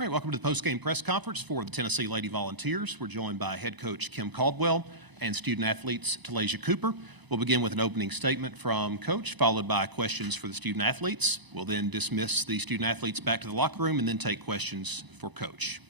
All right, welcome to the post-game press conference for the Tennessee Lady Volunteers. We're joined by head coach Kim Caldwell and student athletes Talaysia Cooper. We'll begin with an opening statement from Coach, followed by questions for the student athletes. We'll then dismiss the student athletes back to the locker room and then take questions for Coach.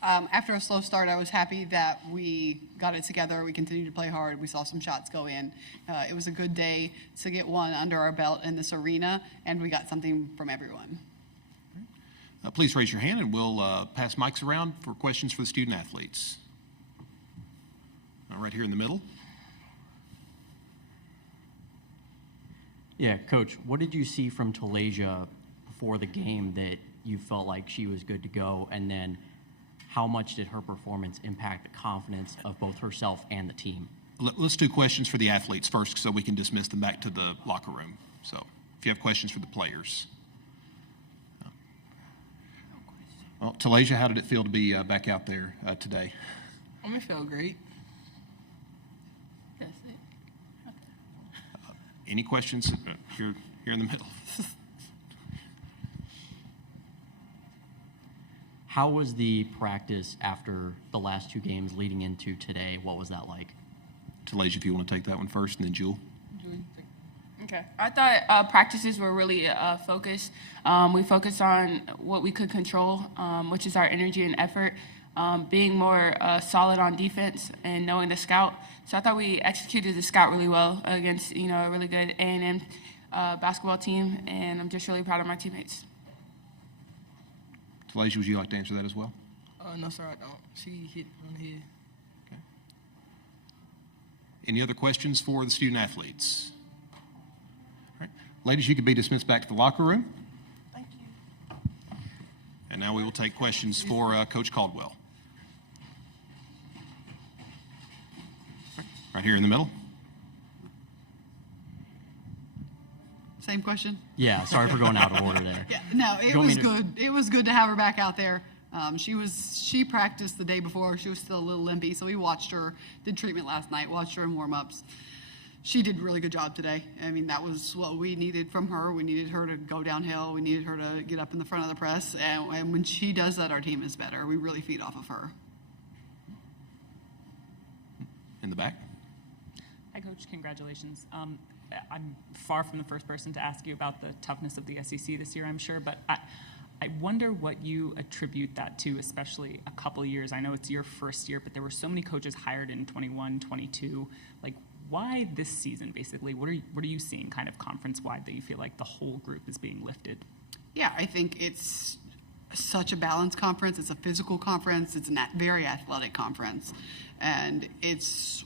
After a slow start, I was happy that we got it together. We continued to play hard. We saw some shots go in. It was a good day to get one under our belt in this arena, and we got something from everyone. Please raise your hand, and we'll pass mics around for questions for the student athletes. Right here in the middle. Yeah, Coach, what did you see from Talaysia before the game that you felt like she was good to go? And then how much did her performance impact the confidence of both herself and the team? Let's do questions for the athletes first so we can dismiss them back to the locker room. So if you have questions for the players. Well, Talaysia, how did it feel to be back out there today? It felt great. That's it. Okay. Any questions? Here in the middle. How was the practice after the last two games leading into today? What was that like? Talaysia, if you want to take that one first, and then Jewel. Okay. I thought practices were really focused. We focused on what we could control, which is our energy and effort, being more solid on defense and knowing the scout. So I thought we executed the scout really well against, a really good A&M basketball team, and I'm just really proud of my teammates. Talaysia, would you like to answer that as well? No, sir, I don't. She hit on the head. Okay. Any other questions for the student athletes? All right. Ladies, you could be dismissed back to the locker room. Thank you. And now we will take questions for Coach Caldwell. Right here in the middle. Same question? Yeah, sorry for going out of order there. Yeah, no, it was good. It was good to have her back out there. She practiced the day before. She was still a little limpy, so we watched her, did treatment last night, watched her in warm-ups. She did a really good job today. I mean, that was what we needed from her. We needed her to go downhill. We needed her to get up in the front of the press. And when she does that, our team is better. We really feed off of her. In the back. Hi, Coach. Congratulations. I'm far from the first person to ask you about the toughness of the SEC this year, I'm sure, but I wonder what you attribute that to, especially a couple of years. I know it's your first year, but there were so many coaches hired in 21, 22. Like, why this season, basically? What are you seeing kind of conference-wide that you feel like the whole group is being lifted? Yeah, I think it's such a balanced conference. It's a physical conference. It's a very athletic conference. And it's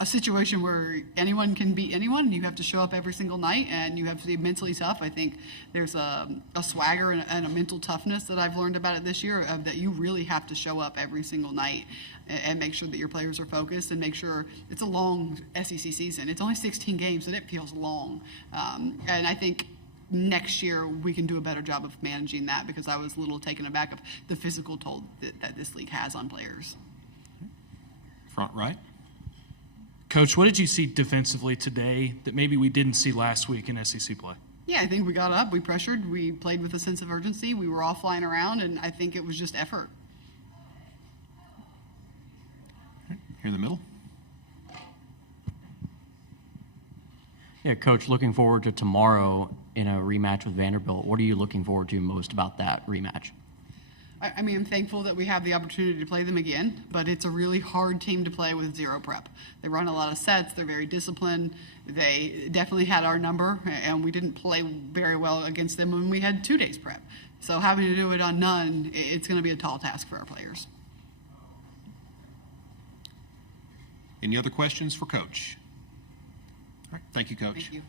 a situation where anyone can beat anyone. You have to show up every single night, and you have to be mentally tough. I think there's a swagger and a mental toughness that I've learned about it this year, that you really have to show up every single night and make sure that your players are focused and make sure it's a long SEC season. It's only 16 games, and it feels long. And I think next year we can do a better job of managing that, because I was a little taken aback of the physical toll that this league has on players. Front right. Coach, what did you see defensively today that maybe we didn't see last week in SEC play? Yeah, I think we got up, we pressured, we played with a sense of urgency, we were all flying around, and I think it was just effort. Here in the middle. Yeah, Coach, looking forward to tomorrow in a rematch with Vanderbilt. What are you looking forward to most about that rematch? I mean, I'm thankful that we have the opportunity to play them again, but it's a really hard team to play with zero prep. They run a lot of sets. They're very disciplined. They definitely had our number, and we didn't play very well against them when we had 2 days prep. So having to do it on none, it's going to be a tall task for our players. Any other questions for Coach? All right, thank you, Coach. Thank you.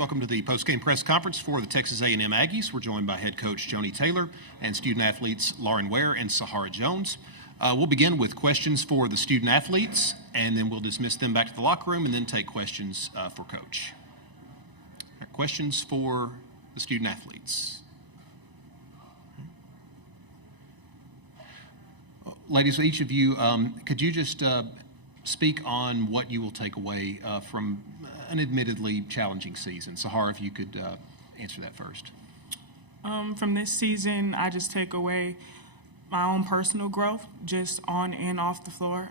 welcome to the post-game press conference for the Texas A&M Aggies. We're joined by head coach Joni Taylor and student athletes Lauren Ware and Sahara Jones. We'll begin with questions for the student athletes, and then we'll dismiss them back to the locker room and then take questions for coach. Questions for the student athletes. Ladies, each of you, could you just speak on what you will take away from an admittedly challenging season? Sahara, if you could answer that first. From this season, I just take away my own personal growth, just on and off the floor.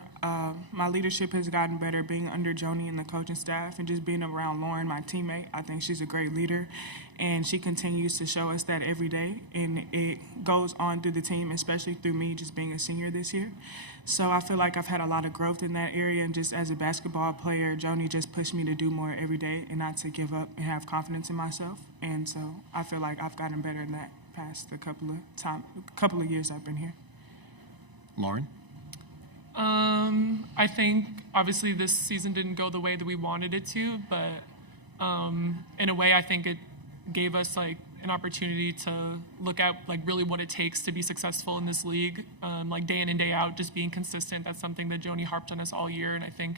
My leadership has gotten better being under Joni and the coaching staff, and just being around Lauren, my teammate. I think she's a great leader, and she continues to show us that every day, and it goes on through the team, especially through me just being a senior this year. So I feel like I've had a lot of growth in that area, and just as a basketball player, Joni just pushed me to do more every day and not to give up and have confidence in myself. And so I feel like I've gotten better in that past the couple of years I've been here. Lauren? I think obviously this season didn't go the way that we wanted it to, but in a way I think it gave us like an opportunity to look at like really what it takes to be successful in this league, like day in and day out, just being consistent. That's something that Joni harped on us all year, and I think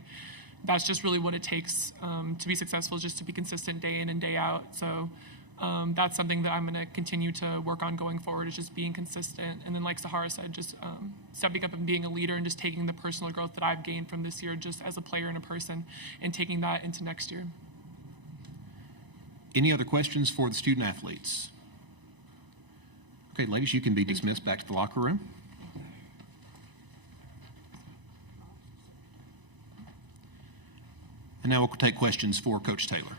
that's just really what it takes to be successful, just to be consistent day in and day out. So that's something that I'm going to continue to work on going forward, is just being consistent. And then like Sahara said, just stepping up and being a leader and just taking the personal growth that I've gained from this year just as a player and a person and taking that into next year. Any other questions for the student athletes? Okay, ladies, you can be dismissed back to the locker room. And now we'll take questions for Coach Taylor.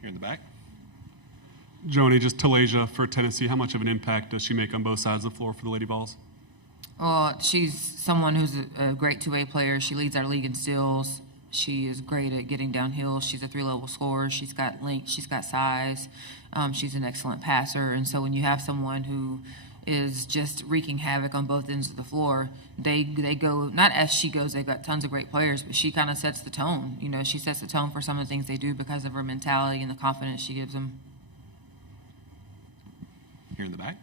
Here in the back. Joni, just Talaysia for Tennessee, how much of an impact does she make on both sides of the floor for the Lady Vols? Well, she's someone who's a great two-way player. She leads our league in steals. She is great at getting downhill. She's a three-level scorer. She's got length. She's got size. She's an excellent passer. And so when you have someone who is just wreaking havoc on both ends of the floor, they go, not as she goes, they've got tons of great players, but she kind of sets the tone. You know, she sets the tone for some of the things they do because of her mentality and the confidence she gives them. Here in the back.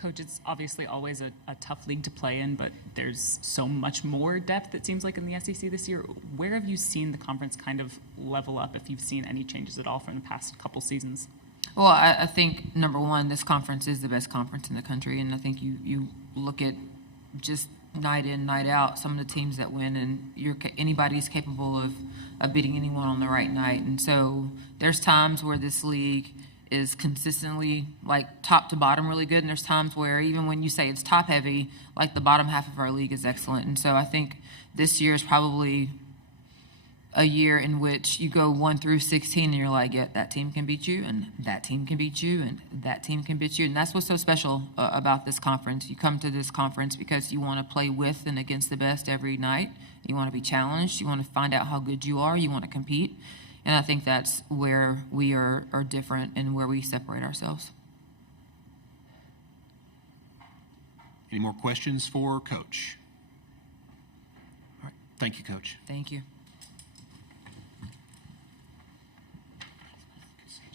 Coach, it's obviously always a tough league to play in, but there's so much more depth, it seems like, in the SEC this year. Where have you seen the conference kind of level up, if you've seen any changes at all from the past couple seasons? Well, I think, number one, this conference is the best conference in the country, and I think you look at just night in, night out, some of the teams that win, and anybody's capable of beating anyone on the right night. And so there's times where this league is consistently like top to bottom really good, and there's times where even when you say it's top heavy, like the bottom half of our league is excellent. And so I think this year is probably a year in which you go 1 through 16 and you're like, yeah, that team can beat you, and that team can beat you, and that team can beat you. And that's what's so special about this conference. You come to this conference because you want to play with and against the best every night. You want to be challenged. You want to find out how good you are. You want to compete. And I think that's where we are different and where we separate ourselves. Any more questions for Coach? All right. Thank you, Coach. Thank you.